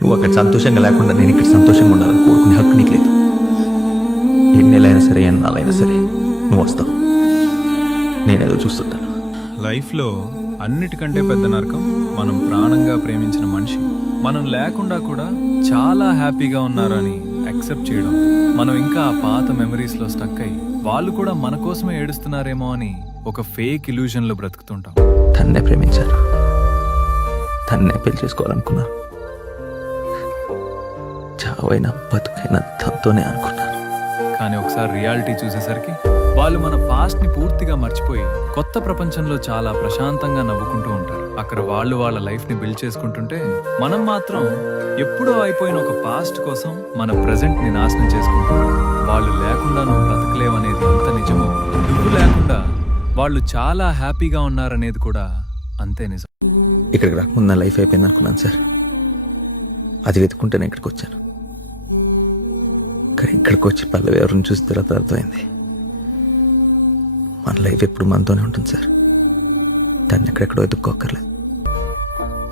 నువ్వు అక్కడ సంతోషంగా లేకుండా నేను ఇక్కడ సంతోషంగా ఉండాలని కోరుకునే హక్కు నీకు లేదు. ఎన్నెలైనా సరే ఎన్నాళ్ళైనా సరే నువ్వు వస్తావు, నేనేదో చూస్తుంటాను. లైఫ్లో అన్నిటికంటే పెద్ద నరకం మనం ప్రాణంగా ప్రేమించిన మనిషి మనం లేకుండా కూడా చాలా హ్యాపీగా ఉన్నారని యాక్సెప్ట్ చేయడం. మనం ఇంకా ఆ పాత మెమరీస్లో స్టక్ అయ్యి వాళ్ళు కూడా మన కోసమే ఏడుస్తున్నారేమో అని ఒక ఫేక్ ఇల్యూజన్లో బ్రతుకుతుంటాం. తన్నే ప్రేమించాను, తన్నే పెళ్లి చేసుకోవాలనుకున్నాను. చావైనా బతుకైనా తనతోనే అనుకున్నాను. కానీ ఒకసారి రియాలిటీ చూసేసరికి వాళ్ళు మన పాస్ట్ ని పూర్తిగా మర్చిపోయి కొత్త ప్రపంచంలో చాలా ప్రశాంతంగా నవ్వుకుంటూ ఉంటారు. అక్కడ వాళ్ళు వాళ్ళ లైఫ్ ని బిల్డ్ చేసుకుంటుంటే మనం మాత్రం ఎప్పుడో అయిపోయిన ఒక పాస్ట్ కోసం మన ప్రెజెంట్ ని నాశనం చేసుకుంటాం. వాళ్ళు లేకుండా నువ్వు బ్రతకలేవనేది ఎంత నిజమో, నువ్వు లేకుండా వాళ్ళు చాలా హ్యాపీగా ఉన్నారనేది కూడా అంతే నిజం. ఇక్కడికి రాకముందు నా లైఫ్ అయిపోయింది అనుకున్నాను సార్. అది వెతుకుంటే నేను ఇక్కడికి వచ్చాను. కానీ ఇక్కడికి వచ్చి పల్లవి ఎవరిని చూసిన తర్వాత అర్థమైంది, మన లైఫ్ ఎప్పుడు మనతోనే ఉంటుంది సార్. దాన్ని ఎక్కడెక్కడో ఎదుక్కోక్కర్లేదు.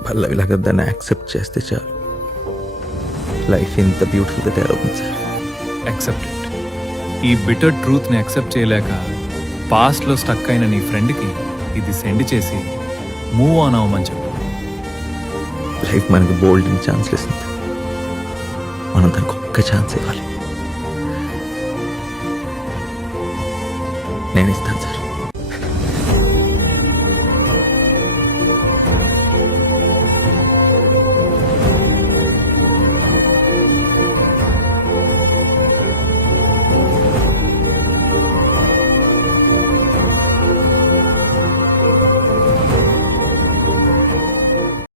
పల్లవిలాగా దాన్ని యాక్సెప్ట్ చేస్తే చాలు, లైఫ్ ఇంత బ్యూటిఫుల్గా తయారవుతుంది సార్. Accept it. ఈ బిటర్ ట్రూత్ ని యాక్సెప్ట్ చేయలేక పాస్ట్ లో స్టక్ అయిన నీ ఫ్రెండ్ కి ఇది సెండ్ చేసి మూవ్ ఆన్ అవ్వమని చెప్పు. లైఫ్ మనకి బోల్డ్ ఛాన్స్ ఇస్తుంది, మనం దానికి ఒక్క ఛాన్స్ ఇవ్వాలి. నేను ఇస్తాను సార్.